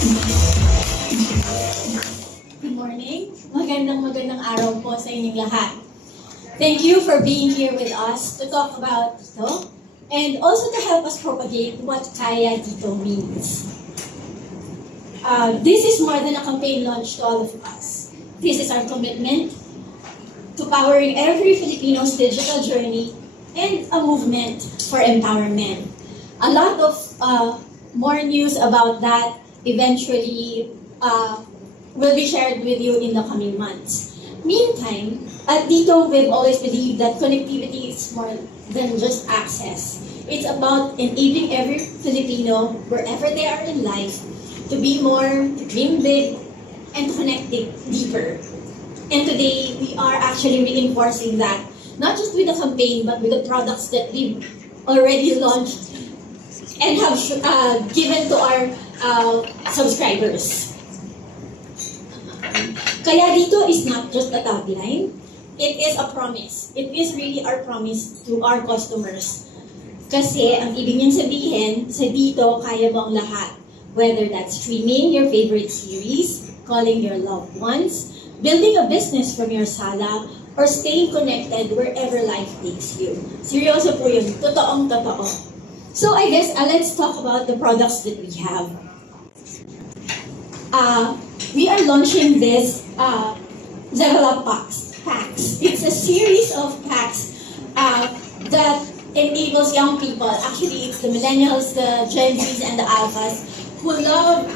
Good morning. Magandang araw po sa inyong lahat. Thank you for being here with us to talk about Dito and also to help us propagate what Kaya Dito means. This is more than a campaign launch to all of us. This is our commitment to powering every Filipino's digital journey and a movement for empowerment. A lot of more news about that eventually will be shared with you in the coming months. Meantime, at Dito, we've always believed that connectivity is more than just access. It's about enabling every Filipino, wherever they are in life, to be more, to dream big, and to connect deeper. And today, we are actually reinforcing that, not just with the campaign, but with the products that we've already launched and have given to our subscribers. Kaya Dito is not just a tagline, it is a promise. It is really our promise to our customers. Kasi ang ibig niyang sabihin, sa Dito, kaya mo ang lahat. Whether that's streaming your favorite series, calling your loved ones, building a business from your sala, or staying connected wherever life takes you. Seryoso po yun. Totoong-totoo. So I guess let's talk about the products that we have. We are launching this Level Up packs. It's a series of packs that enables young people, actually it's the millennials, the Gen Zs, and the Alphas, who love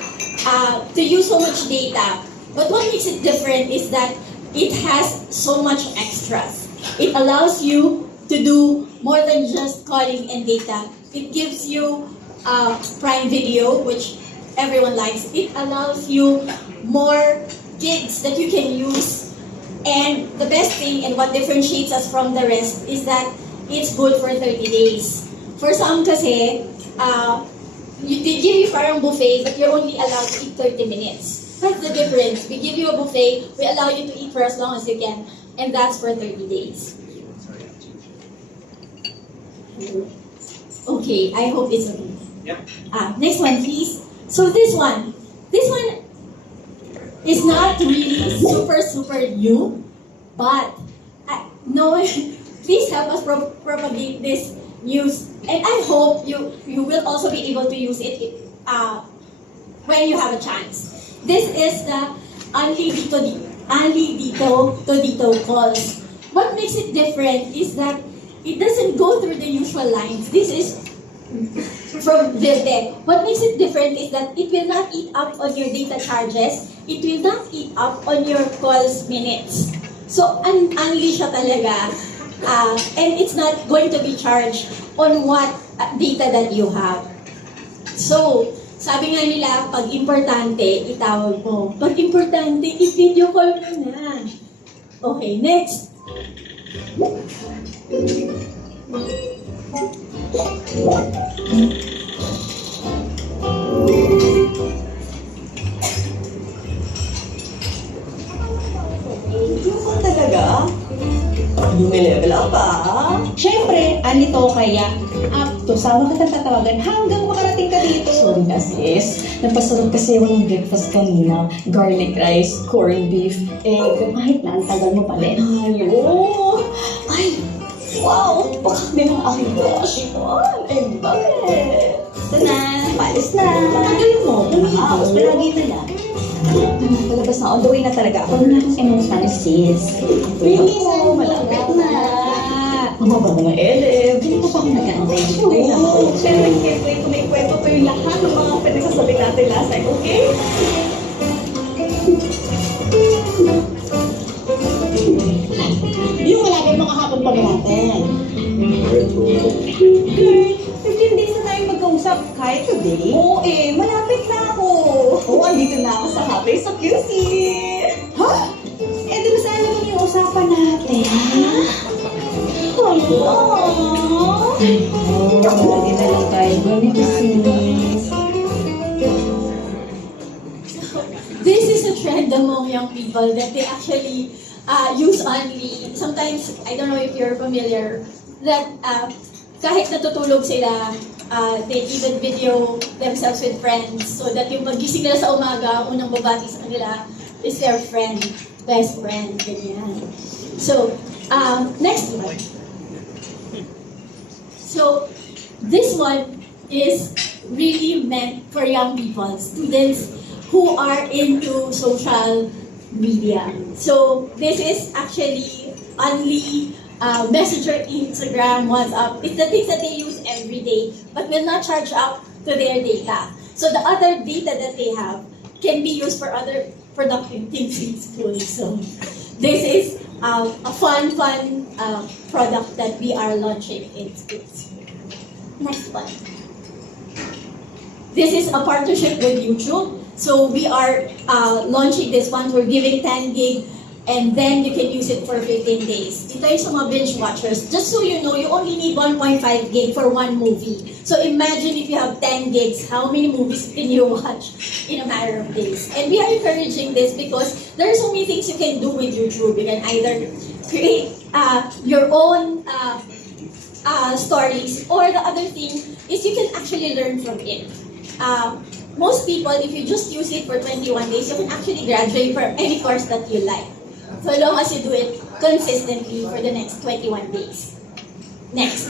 to use so much data. But what makes it different is that it has so much extras. It allows you to do more than just calling and data. It gives you Prime Video, which everyone likes. It allows you more gigs that you can use. And the best thing and what differentiates us from the rest is that it's good for 30 days. For some kasi, they give you parang buffet, but you're only allowed to eat 30 minutes. That's the difference. We give you a buffet, we allow you to eat for as long as you can, and that's for 30 days. Okay, I hope it's okay. Yep. Next one, please. So this one is not really super new, but no, please help us propagate this news, and I hope you will also be able to use it when you have a chance. This is the Only Dito to Dito calls. What makes it different is that it doesn't go through the usual lines. This is from Vive. What makes it different is that it will not eat up on your data charges. It will not eat up on your calls minutes. So, unleash siya talaga. And it's not going to be charged on what data that you have. So, sabi nga nila, pag importante, itawag mo. Pag importante, i-video call mo na. Okay, next. Yung talaga? Lumilevel up pa? Siyempre, anito kaya up to sama kitang tatawagan hanggang makarating ka dito. Sorry na sis, nagpasarap kasi ako ng breakfast kanina. Garlic rice, corned beef, egg. Kahit na, ang tagal mo pa rin. Ayo! Ay! Wow! Baka din ang aking gosh yun. I love it! Ito na, palis na. Tagal mo, Tapos palagi na lang. Palabas na, on the way na talaga ako. Huwag na akong emotional sis. Really, malapit na. Ang baba mga elef. Hindi ko pa ako nag-antay dito. Oo, pero siyempre, kung may kwento ko yung lahat ng mga pinagsasabi natin last time, okay? Yung malapit mo kahapon pa natin. Girl, 15 days na tayo magkausap kahit today. Oo malapit na ako. Oo, andito na ako sa Happy sa QC. Ha? Eh, di ba saan naman yung usapan natin? Hello. Lagi na lang tayo. Ganito sis. This is a trend among young people that they actually use only. Sometimes, I don't know if you're familiar, that kahit natutulog sila, They even video themselves with friends so that yung paggising nila sa umaga, unang babati sa kanila is their friend, best friend, ganyan. So, next one. So, this one is really meant for young people, students who are into social media. So, this is actually only Messenger, Instagram, WhatsApp. It's the things that they use every day, but will not charge up to their data. So, the other data that they have can be used for other productive things in school. So, this is a fun product that we are launching in schools. Next one. This is a partnership with YouTube. So we are launching this one. We're giving 10 gig and then you can use it for 15 days. Ito yung sa mga binge watchers. Just so you know, you only need 1.5 gig for one movie. So imagine if you have 10 gigs, how many movies can you watch in a matter of days? And we are encouraging this because there are so many things you can do with YouTube. You can either create your own stories, or the other thing is you can actually learn from it. Most people, if you just use it for 21 days, you can actually graduate from any course that you like. So long as you do it consistently for the next 21 days. Next.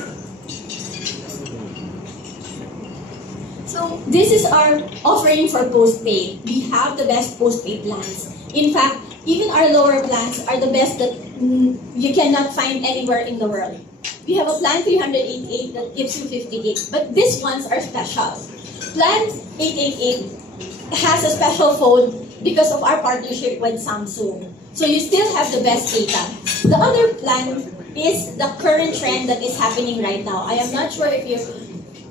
So this is our offering for postpaid. We have the best postpaid plans. In fact, even our lower plans are the best that you cannot find anywhere in the world. We have a plan 388 that gives you 50 gigs, but these ones are special. Plan 888 has a special phone because of our partnership with Samsung. So you still have the best data. The other plan is the current trend that is happening right now. I am not sure if you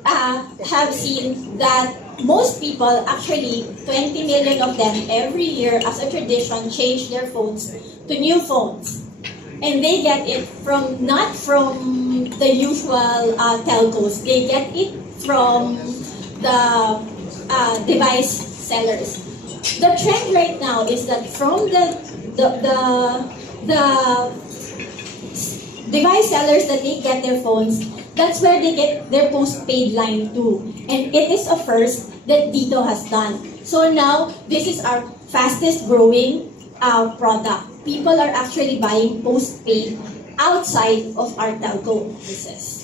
have seen that most people, actually 20 million of them every year as a tradition, change their phones to new phones. And they get it from, not from the usual telcos, they get it from the device sellers. The trend right now is that from the device sellers that they get their phones, that's where they get their postpaid line too. And it is a first that Dito has done. So now, this is our fastest growing product. People are actually buying postpaid outside of our telco offices.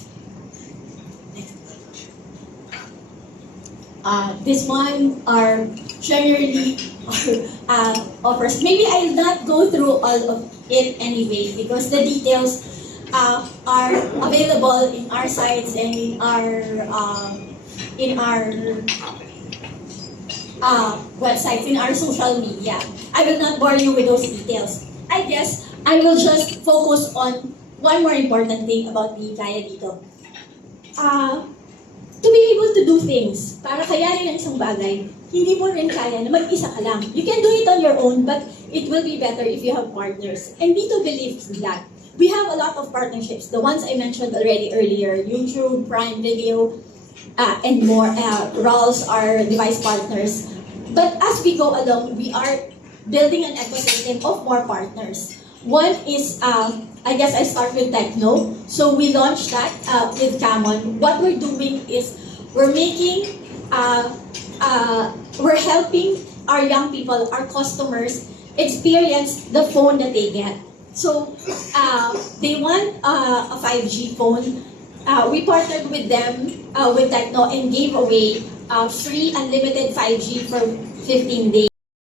This one are generally offers. Maybe I'll not go through all of it anyway because the details are available in our sites and in our websites, in our social media. I will not bore you with those details. I guess I will just focus on one more important thing about the Kaya Dito. To be able to do things, para kayanin ang isang bagay, hindi mo rin kaya na mag-isa ka lang. You can do it on your own, but it will be better if you have partners. And Dito believes that. We have a lot of partnerships, the ones I mentioned already earlier, YouTube, Prime Video, and more. Rawls are device partners. But as we go along, we are building an ecosystem of more partners. One is, I guess I start with Techno. So we launched that with Camon. What we're doing is we're making, we're helping our young people, our customers, experience the phone that they get. So they want a 5G phone. We partnered with them, with Techno, and gave away free unlimited 5G for 15 days.